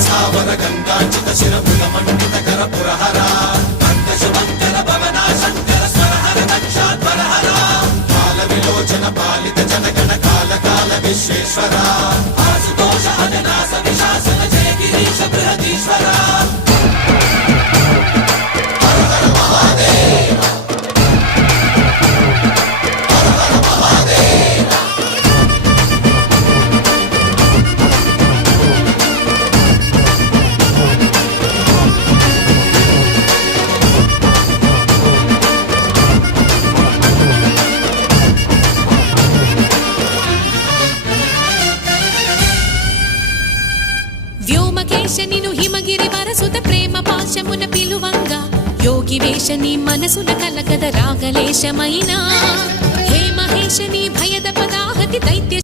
సావర గంగాచిత శిరముల మండిత కర పురహర మంగళ భవన శంకర స్వరహర దక్షాధ్వరహర కాల విలోచన పాలిత జనగణ కాల కాల విశ్వేశ్వర ఆశుతోష అజనాస విశాసన జయ గిరీశ బృహదీశ్వర వ్యోమకేశనిను హిమగిరి వరసుత ప్రేమ పాశమున పిలువంగా యోగి వేషని మనసున కలగద రాగలేశమైనా హే మహేశని భయద పదాహతి దైత్య